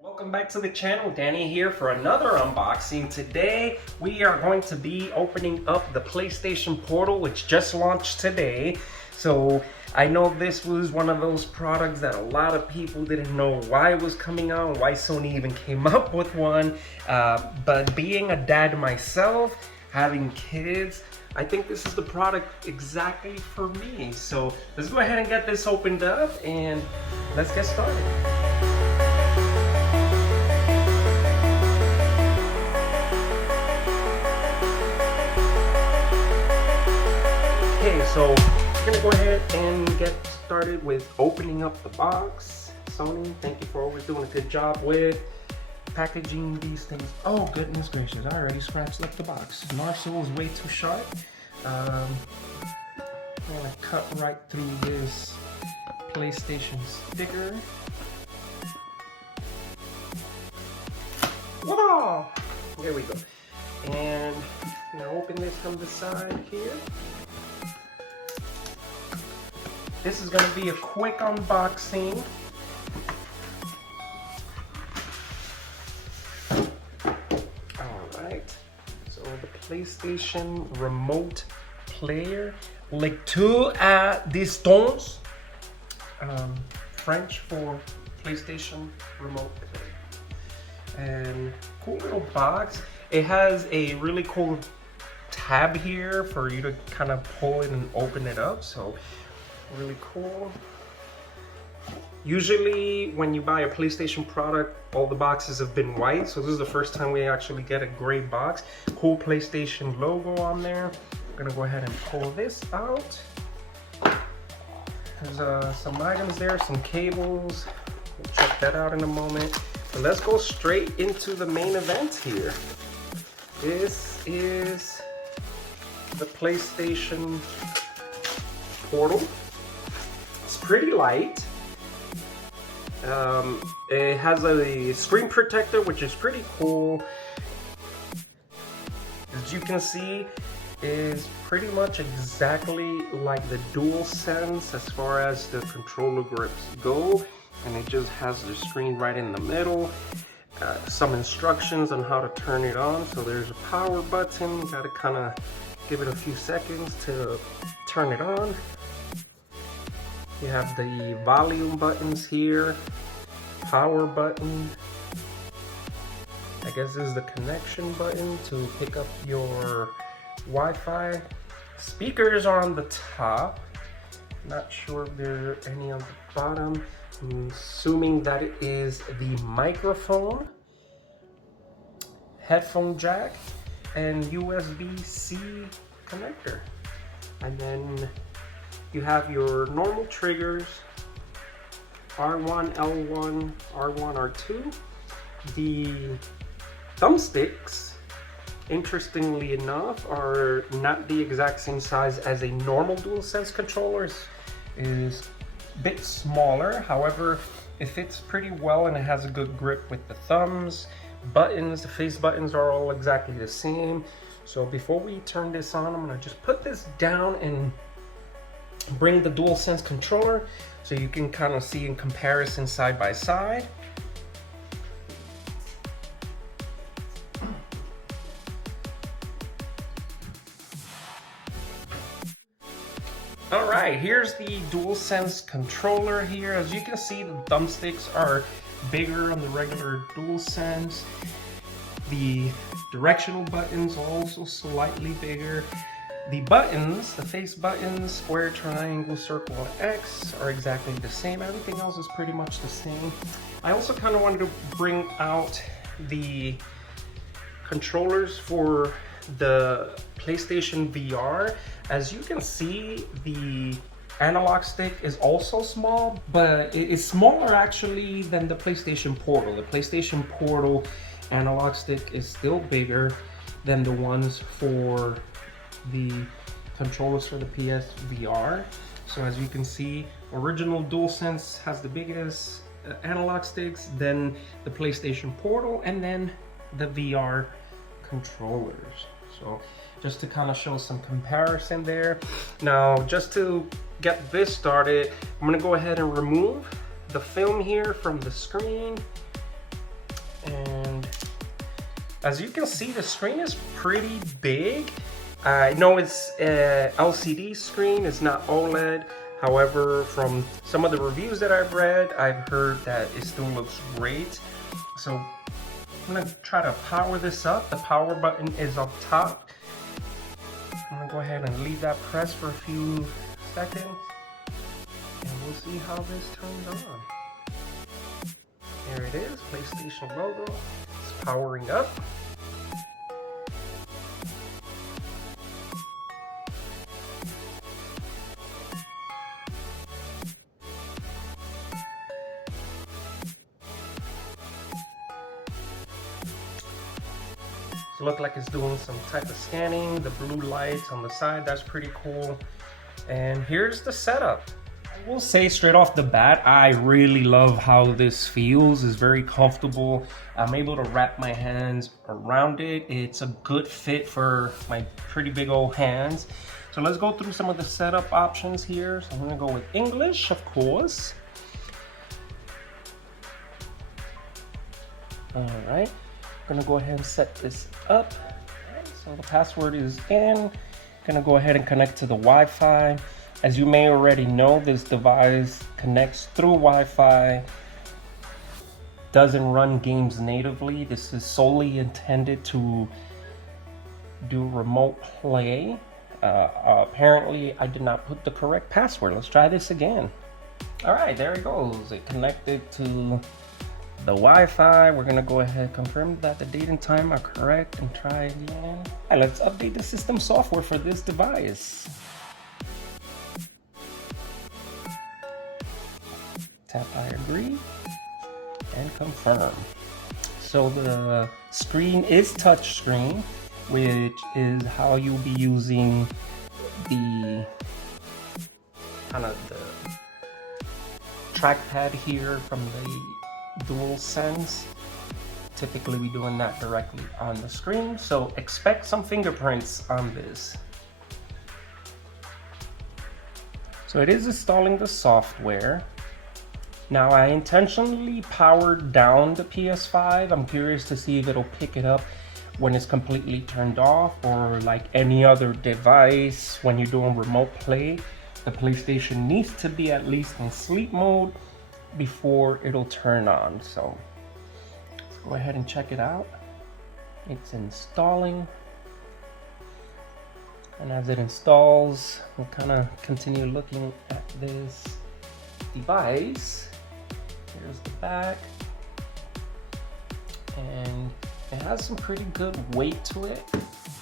Welcome back to the channel. Danny here for another unboxing. Today we are going to be opening up the PlayStation Portal, which just launched today. So I know this was one of those products that a lot of people didn't know why it was coming out, why Sony even came up with one. But being a dad myself, having kids, I think this is the product exactly for me. So let's go ahead and get this opened up and let's get started. Okay, so we're gonna go ahead and get started with opening up the box. Sony, thank you for always doing a good job with packaging these things. Oh goodness gracious, I already scratched up the box. Narcil is way too sharp. I'm gonna cut right through this PlayStation sticker. Whoa! There we go. And I'm gonna open this from the side here. This is going to be a quick unboxing. Alright, so the PlayStation remote player, lecture à distance, French for PlayStation remote player. And cool little box. It has a really cool tab here for you to kind of pull it and open it up. So really cool. Usually when you buy a PlayStation product, all the boxes have been white, so this is the first time we actually get a gray box. Cool PlayStation logo on there. I'm gonna go ahead and pull this out. There's some items there, some cables. We'll check that out in a moment. But let's go straight into the main event here. This is the PlayStation Portal. Pretty light. It has a screen protector, which is pretty cool. As you can see, is pretty much exactly like the DualSense as far as the controller grips go, and it just has the screen right in the middle. Some instructions on how to turn it on. So there's a power button. You gotta kind of give it a few seconds to turn it on. You have the volume buttons here, power button. I guess this is the connection button to pick up your Wi-Fi. Speakers are on the top. Not sure if there are any on the bottom. I'm assuming that it is the microphone, headphone jack, and USB-C connector. And then you have your normal triggers, R1, L1, R1, R2. The thumbsticks, interestingly enough, are not the exact same size as a normal DualSense controller. Is a bit smaller. However, it fits pretty well and it has a good grip with the thumbs. Buttons, the face buttons are all exactly the same. So before we turn this on, I'm gonna just put this down and bring the DualSense controller so you can kind of see in comparison side by side. All right, here's the DualSense controller here. As you can see, the thumbsticks are bigger on the regular DualSense. The directional buttons are also slightly bigger. The buttons, the face buttons, square, triangle, circle, and X are exactly the same. Everything else is pretty much the same. I also kind of wanted to bring out the controllers for the PlayStation VR. As you can see, the analog stick is also small, but it is smaller actually than the PlayStation Portal. The PlayStation Portal analog stick is still bigger than the ones for the controllers for the PSVR. So as you can see, original DualSense has the biggest analog sticks, then the PlayStation Portal, and then the VR controllers. So just to kind of show some comparison there. Now, just to get this started, I'm gonna go ahead and remove the film here from the screen. And as you can see, the screen is pretty big. I know it's a LCD screen, it's not OLED. However, from some of the reviews that I've read, I've heard that it still looks great. So I'm gonna try to power this up. The power button is up top. I'm gonna go ahead and leave that pressed for a few seconds, and we'll see how this turns on. There it is, PlayStation logo. It's powering up. So look like it's doing some type of scanning. The blue lights on the side, that's pretty cool. And here's the setup. I will say straight off the bat, I really love how this feels. It's very comfortable. I'm able to wrap my hands around it. It's a good fit for my pretty big old hands. So let's go through some of the setup options here. So I'm gonna go with English, of course. All right. Gonna go ahead and set this up. So the password is in. Gonna go ahead and connect to the Wi-Fi. As you may already know, this device connects through Wi-Fi. Doesn't run games natively. This is solely intended to do remote play. Apparently, I did not put the correct password. Let's try this again. All right, there it goes. It connected to the Wi-Fi. We're gonna go ahead and confirm that the date and time are correct and try again. All right, let's update the system software for this device. Tap I agree and confirm. So the screen is touch screen, which is how you'll be using the kind of the trackpad here from the DualSense. Typically we doing that directly on the screen, so expect some fingerprints on this. So it is installing the software. Now I intentionally powered down the PS5. I'm curious to see if it'll pick it up when it's completely turned off, or like any other device when you're doing remote play. The PlayStation needs to be at least in sleep mode before it'll turn on. So let's go ahead and check it out. It's installing, and as it installs, we'll kind of continue looking at this device. Here's the back, and it has some pretty good weight to it.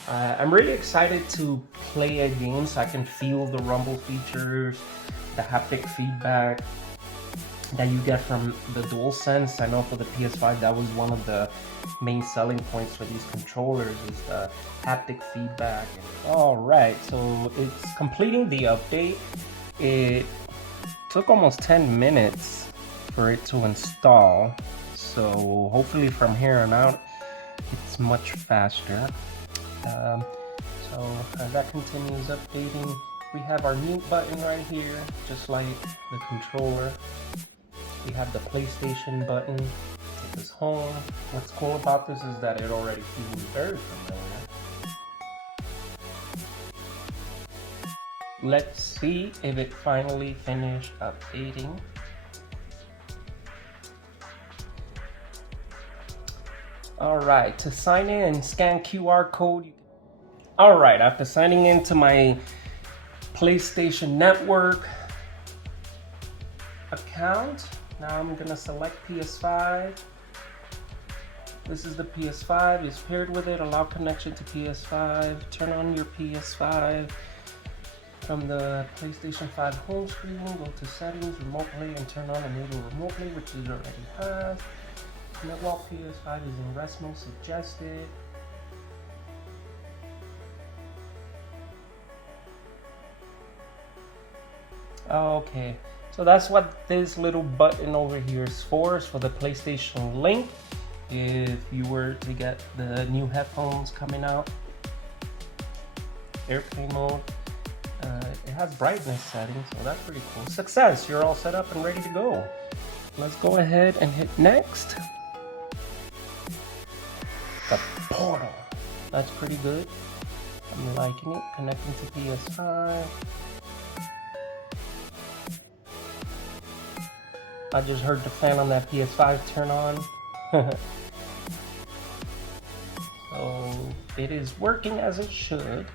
I'm really excited to play a game so I can feel the rumble features, the haptic feedback that you get from the DualSense. I know for the PS5 that was one of the main selling points for these controllers, is the haptic feedback. All right, so it's completing the update. It took almost 10 minutes for it to install, so hopefully from here on out it's much faster. So as that continues updating, we have our mute button right here, just like the controller. We have the PlayStation button, take us home. What's cool about this is that it already feels very familiar. Let's see if it finally finished updating. All right, to sign in and scan QR code. All right, after signing into my PlayStation Network account, now I'm gonna select PS5. This is the PS5, it's paired with it. Allow connection to PS5. Turn on your PS5. From the PlayStation 5 home screen, go to settings, remote play, and turn on enable remote play, which it already has. While PS5 is in rest mode suggested. Okay, so that's what this little button over here is for the PlayStation Link. If you were to get the new headphones coming out, airplane mode, it has brightness settings, so that's pretty cool. Success, you're all set up and ready to go. Let's go ahead and hit next. The portal. That's pretty good. I'm liking it. Connecting to PS5. I just heard the fan on that PS5 turn on. So it is working as it should.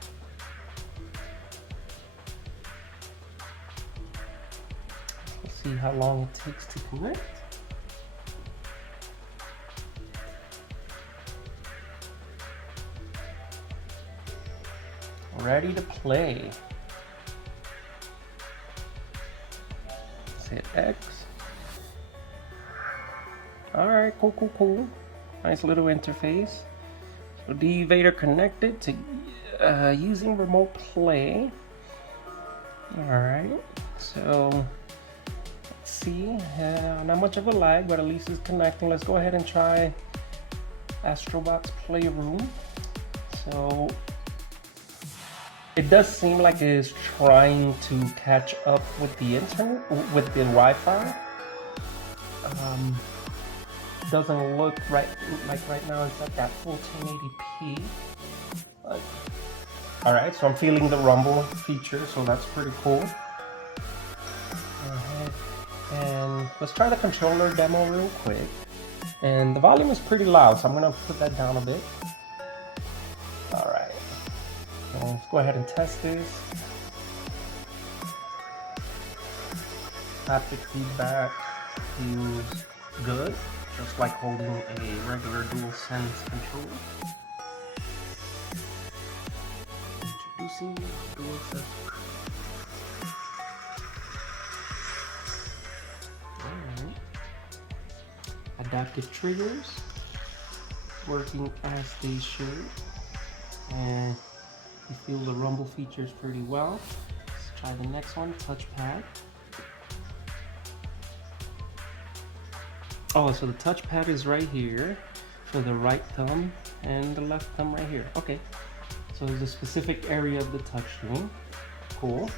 Let's see how long it takes to connect. Ready to play. Let's hit X. Alright, cool. Nice little interface. So D-Vader connected to using remote play. Alright, so let's see. Not much of a lag, but at least it's connecting. Let's go ahead and try Astrobot's Playroom. So it does seem like it's trying to catch up with the internet, with the Wi-Fi. Doesn't look right now it's at that full 1080p. But, all right, so I'm feeling the rumble feature, so that's pretty cool. Go ahead and let's try the controller demo real quick. And the volume is pretty loud, so I'm gonna put that down a bit. All right, so let's go ahead and test this. Haptic feedback feels good. Just like holding a regular DualSense controller. Introducing DualSense. Alright. Adaptive triggers working as they should. And you feel the rumble features pretty well. Let's try the next one, touchpad. Oh, so the touchpad is right here for the right thumb and the left thumb right here. Okay, so there's a specific area of the touchscreen. Cool.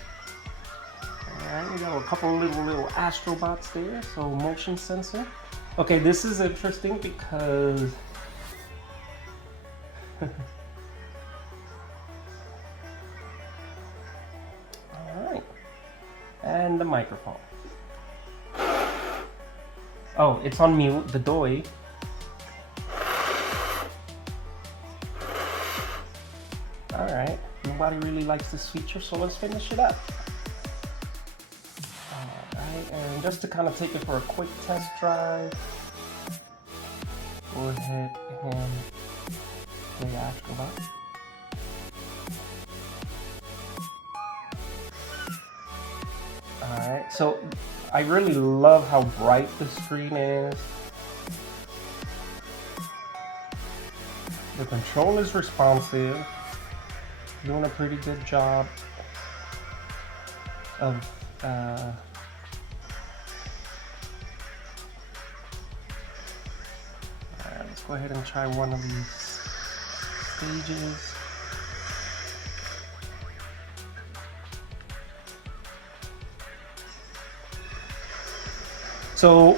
Alright, we got a couple little Astrobots there, so motion sensor. Okay, this is interesting because alright, and the microphone. Oh, it's on mute, the DOI. Alright, nobody really likes this feature, so let's finish it up. Alright, and just to kind of take it for a quick test drive, go ahead and play Astrobot. Alright, so I really love how bright the screen is. The control is responsive, doing a pretty good job of alright, let's go ahead and try one of these stages. So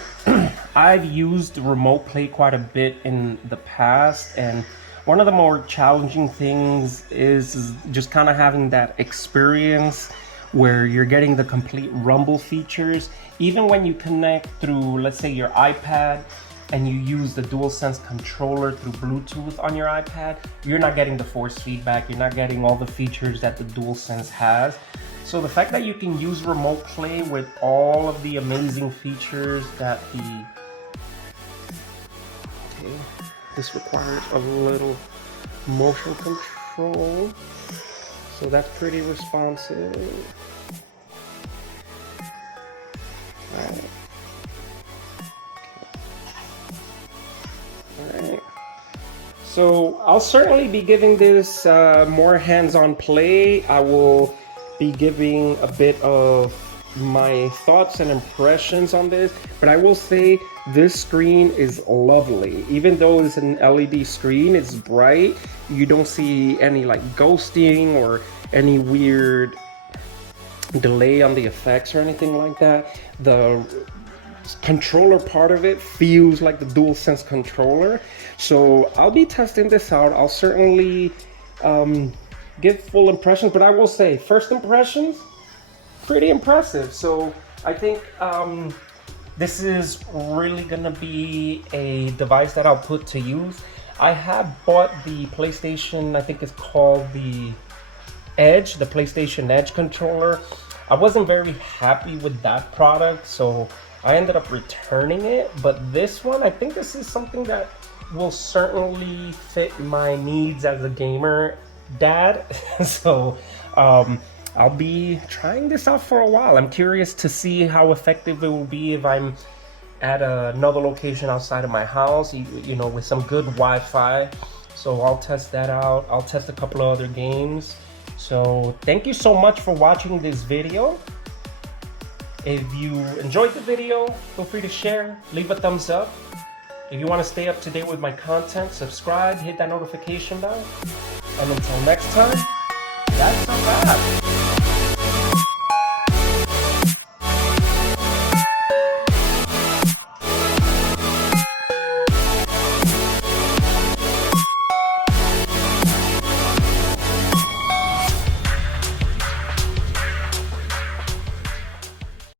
I've used remote play quite a bit in the past, and one of the more challenging things is just kind of having that experience where you're getting the complete rumble features. Even when you connect through, let's say, your iPad and you use the DualSense controller through Bluetooth on your iPad, you're not getting the force feedback, you're not getting all the features that the DualSense has. So the fact that you can use remote play with all of the amazing features that the... Okay, this requires a little motion control. So that's pretty responsive. Alright. Alright. So I'll certainly be giving this more hands-on play. I will be giving a bit of my thoughts and impressions on this, but I will say this screen is lovely. Even though it's an LED screen, it's bright. You don't see any like ghosting or any weird delay on the effects or anything like that. The controller part of it feels like the DualSense controller. So I'll be testing this out. I'll certainly give full impressions, but I will say first impressions, pretty impressive. So I think this is really gonna be a device that I'll put to use. I have bought the PlayStation, I think it's called the Edge, the PlayStation Edge controller. I wasn't very happy with that product, so I ended up returning it. But this one, I think this is something that will certainly fit my needs as a gamer dad. So I'll be trying this out for a while. I'm curious to see how effective it will be if I'm at another location outside of my house, you know, with some good Wi-Fi. So I'll test that out. I'll test a couple of other games. So thank you so much for watching this video. If you enjoyed the video, feel free to share, leave a thumbs up. If you want to stay up to date with my content, subscribe, hit that notification bell. And until next time, that's a wrap.